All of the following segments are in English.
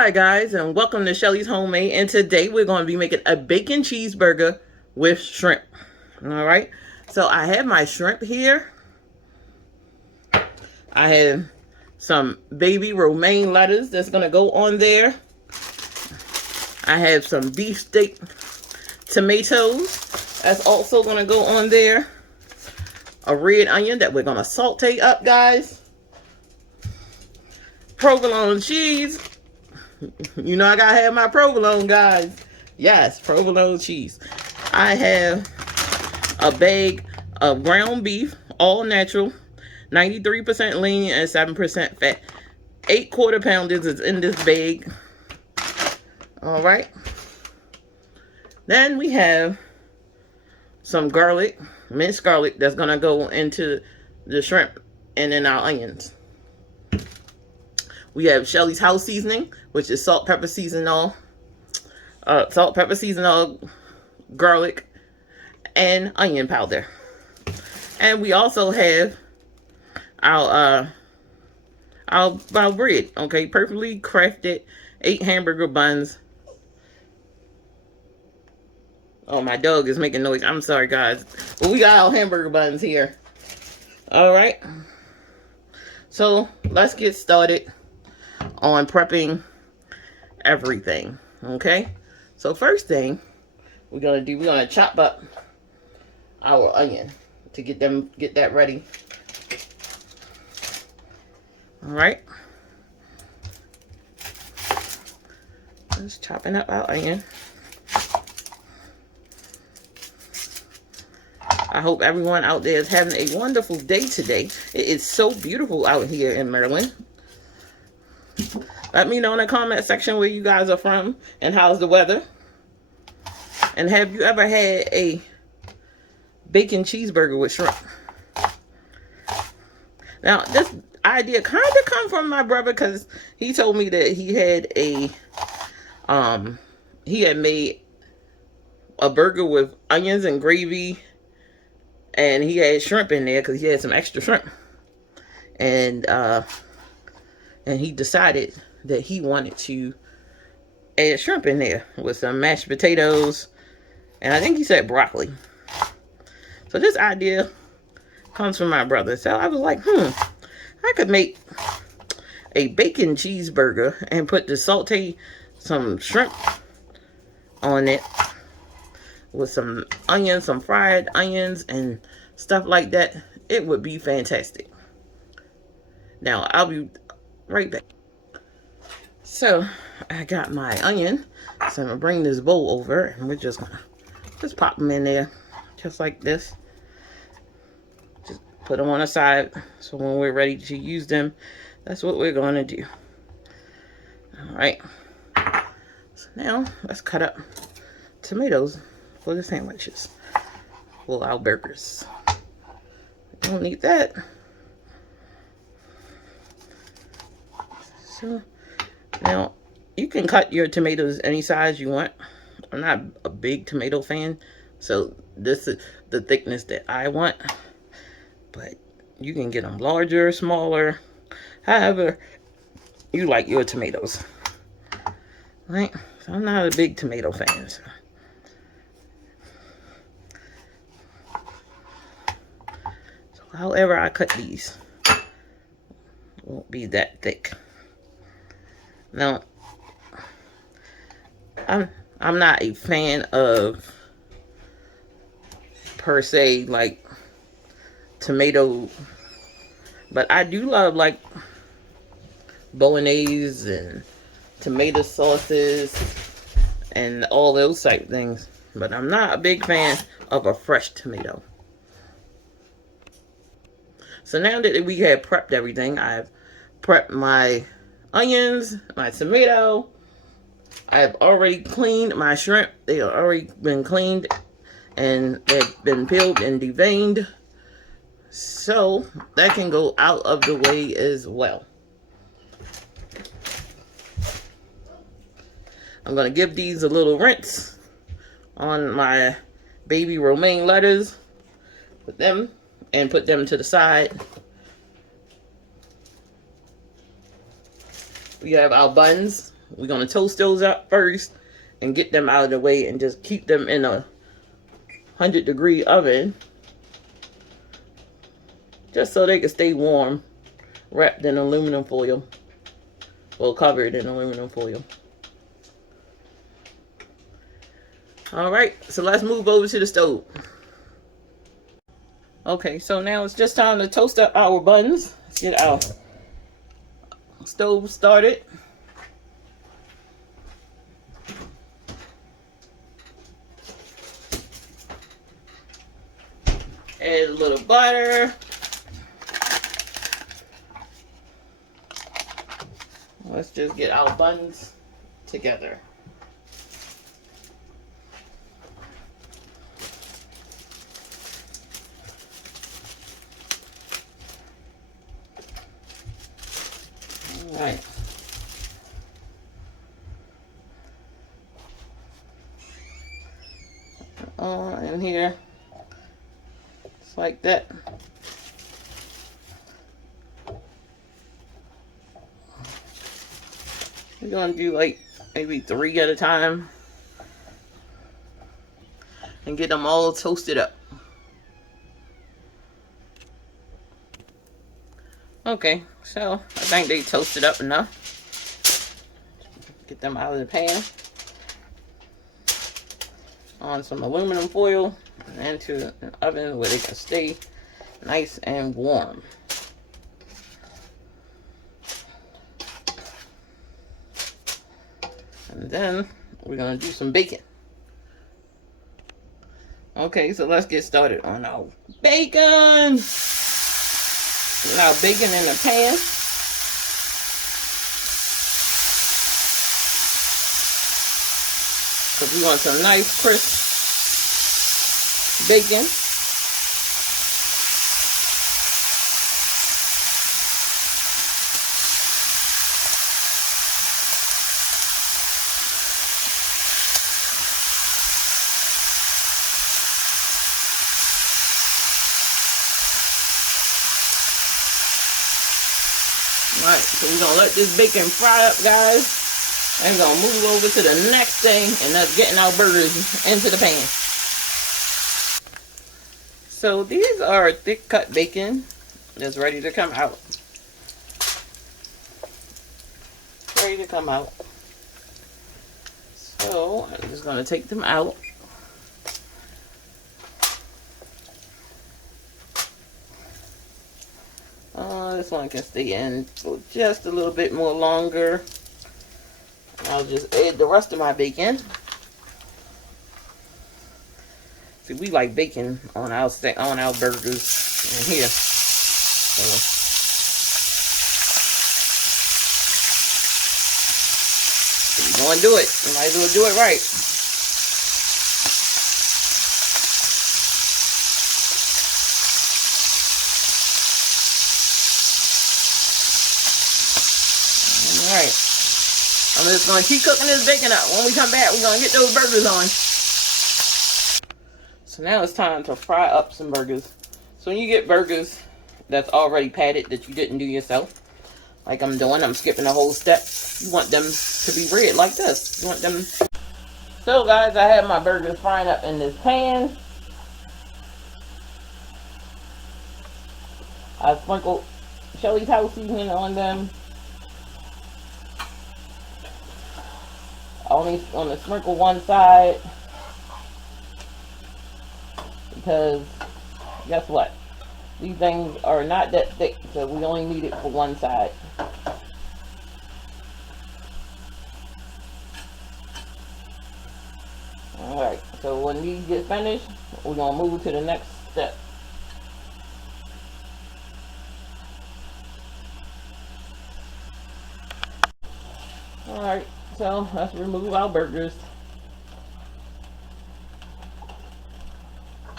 Hi guys, and welcome to Shelly's Homemade, and today we're going to be making a bacon cheeseburger with shrimp. Alright, so I have my shrimp here. I have some baby romaine lettuce that's going to go on there. I have some beefsteak tomatoes that's also going to go on there. A red onion that we're going to saute up, guys. Provolone cheese. You know I gotta have my provolone, guys. Yes, provolone cheese. I have a bag of ground beef, all natural, 93% lean and 7% fat. 8 quarter pounders is in this bag. All right. Then we have some garlic, minced garlic, that's gonna go into the shrimp and then our onions. We have Shelly's house seasoning, which is salt, pepper, seasonal, garlic, and onion powder. And we also have our bread, okay, perfectly crafted 8 hamburger buns. Oh, my dog is making noise. I'm sorry, guys. But we got our hamburger buns here. All right. So let's get started on prepping everything. Okay, so first thing we're gonna chop up our onion to get that ready. All right, just chopping up our onion. I hope everyone out there is having a wonderful day today. It is so beautiful out here in Maryland. Let me know in the comment section where you guys are from and how's the weather. And have you ever had a bacon cheeseburger with shrimp? Now, this idea kind of come from my brother because he told me that he had made a burger with onions and gravy, and he had shrimp in there because he had some extra shrimp. And he decided that he wanted to add shrimp in there with some mashed potatoes, and I think he said broccoli. So this idea comes from my brother. So I was like, I could make a bacon cheeseburger and put some shrimp on it with some onions, some fried onions and stuff like that. It would be fantastic. Now, I'll be right back. So, I got my onion. So, I'm going to bring this bowl over. And we're just going to pop them in there. Just like this. Just put them on the side. So, when we're ready to use them, that's what we're going to do. Alright. So, now, let's cut up tomatoes for the sandwiches. For our burgers. Don't need that. So now you can cut your tomatoes any size you want. I'm not a big tomato fan, so this is the thickness that I want. But you can get them larger, smaller, however you like your tomatoes. Right? So I'm not a big tomato fan. So however I cut these, it won't be that thick. Now, I'm not a fan of, per se, like, tomato, but I do love, like, bolognese and tomato sauces and all those type things. But I'm not a big fan of a fresh tomato. So now that we have prepped everything, I've prepped my onions, my tomato. I have already cleaned my shrimp. They have already been cleaned and they've been peeled and deveined. So that can go out of the way as well. I'm going to give these a little rinse on my baby romaine lettuce. Put them to the side. We have our buns. we're going to toast those up first and get them out of the way and just keep them in a 100-degree oven just so they can stay warm, wrapped in aluminum foil. Well, covered in aluminum foil. Alright, so let's move over to the stove. Okay, so now it's just time to toast up our buns. Let's get our stove started. Add a little butter. Let's just get our buns together. All right. In here, just like that. We're gonna do like maybe 3 at a time and get them all toasted up. Okay, so I think they toasted up enough. Get them out of the pan on some aluminum foil and into an oven where they can stay nice and warm. And then we're gonna do some bacon. Okay, so let's get started on our bacon. Put our bacon in the pan. Because we want some nice crisp bacon. Alright, so we're going to let this bacon fry up, guys. And we're going to move over to the next thing, and that's getting our burgers into the pan. So these are thick cut bacon that's ready to come out. Ready to come out. So I'm just going to take them out. This one can stay in for just a little bit more longer. I'll just add the rest of my bacon. See, we like bacon on our burgers in here. So, if you're going to do it, you might as well do it right. Alright. I'm just going to keep cooking this bacon up. When we come back, we're going to get those burgers on. So now it's time to fry up some burgers. So when you get burgers that's already patted that you didn't do yourself, like I'm doing, I'm skipping a whole step. You want them to be red like this. You want them. So guys, I have my burgers frying up in this pan. I sprinkled Shelly's house seasoning on them. Only on the sprinkle one side, because guess what? These things are not that thick, so we only need it for one side. Alright, so when these get finished, we're going to move to the next step. Alright, so let's remove our burgers.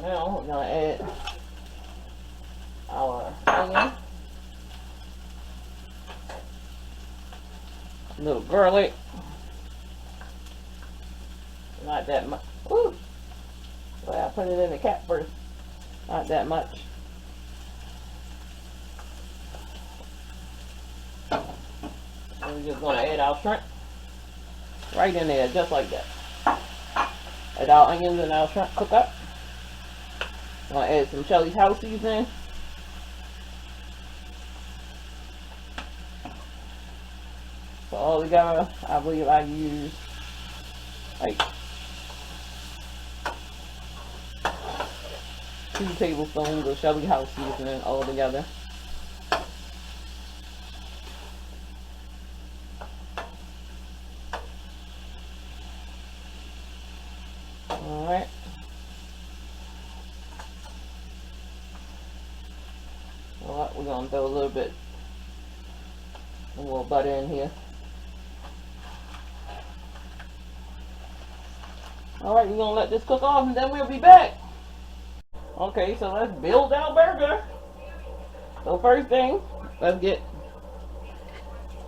Now we're going to add our onion, a little garlic, not that much. Ooh, well, I put it in the cap first, not that much. And we're just going to add our shrimp. Right in there, just like that. Let our onions and our shrimp cook up. I'm gonna add some Shelly's house seasoning. So all together, I believe I use like 2 tablespoons of Shelly house seasoning all together. Alright. We're gonna throw a little butter in here. Alright, we're gonna let this cook off and then we'll be back. Okay, so let's build our burger. So first thing, let's get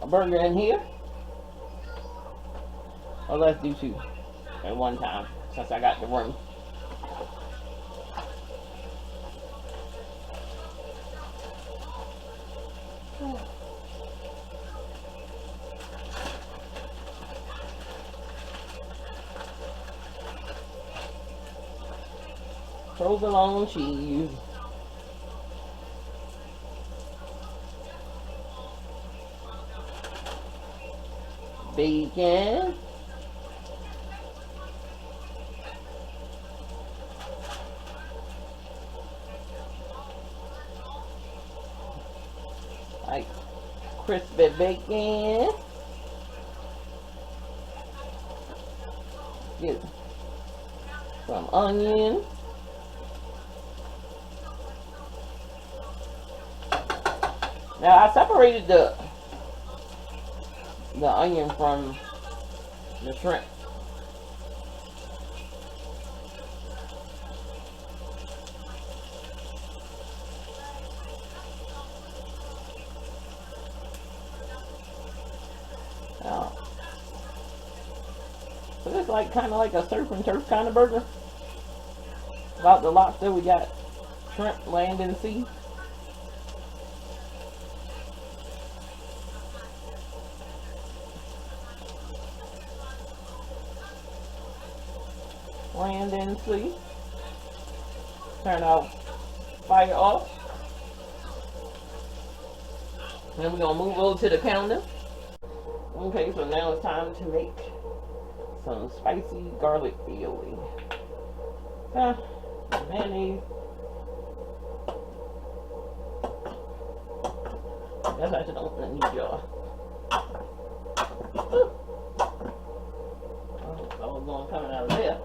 a burger in here. Or let's do 2 at one time, since I got the room. Provolone cheese. Bacon. Like crispy bacon. Get some onion. Now I separated the onion from the shrimp. Now, so it's like kind of like a surf and turf kind of burger. About the lobster, we got shrimp land in the sea. Land in the sea. Turn our fire off. Then we're gonna move over to the counter. Okay, so now it's time to make some spicy garlic aioli. Mayonnaise. Guess I should open a new jar. Oh, all going coming out of there.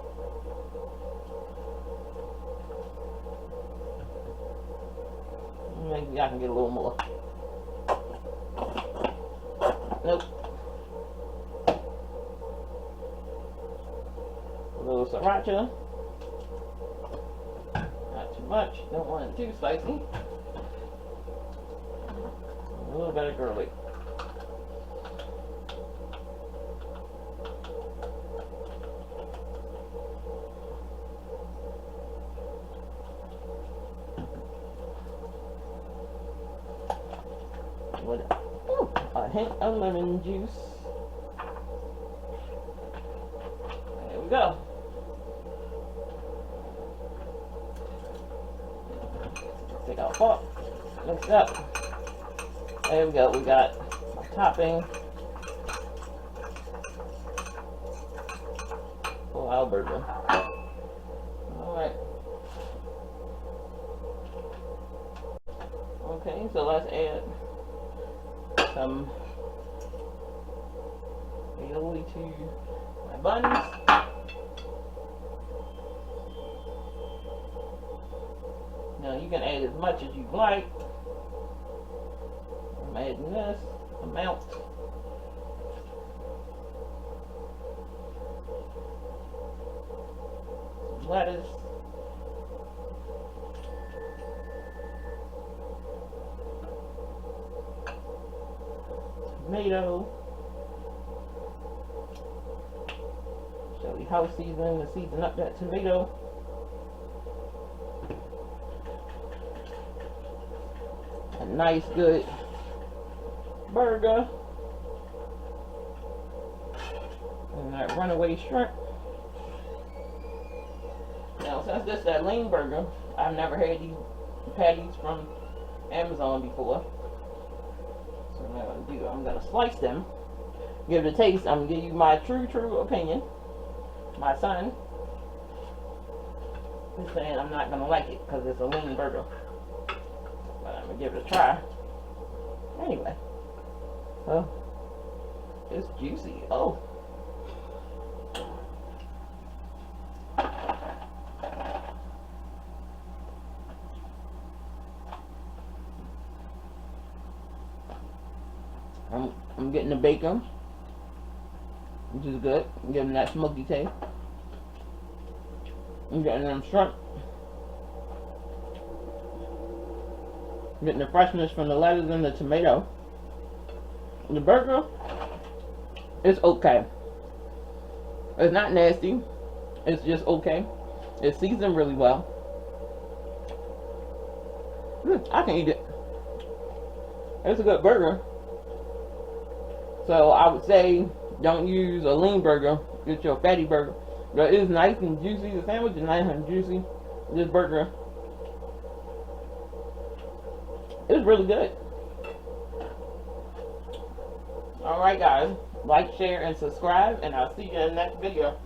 Maybe I can get a little more. Nope. A little sriracha. Not too much. Don't want it too spicy. A little bit of garlic. With a hint of lemon juice. There we go. Take our fork, mix it up. There we go. We got a topping for our burger. Alright. Okay, so let's add some aioli to my buns. Now you can add as much as you like. I'm adding this amount. Some lettuce. Tomato. Shelly house seasoning to season up that tomato. A nice good burger. And that runaway shrimp. Now, since this is that lean burger, I've never had these patties from Amazon before. So what I'm going to do, I'm going to slice them, give it a taste. I'm going to give you my true opinion. My son is saying I'm not going to like it because it's a lean burger. But I'm going to give it a try. Anyway. Oh, it's juicy. Oh. I'm getting the bacon, which is good. I'm getting that smoky taste. I'm getting them shrimp. I'm getting the freshness from the lettuce and the tomato. The burger is okay. It's not nasty. It's just okay. It's seasoned really well. I can eat it. It's a good burger. So I would say don't use a lean burger. Get your fatty burger. But it is nice and juicy. The sandwich is nice and juicy. This burger is really good. Alright guys, like, share, and subscribe, and I'll see you in the next video.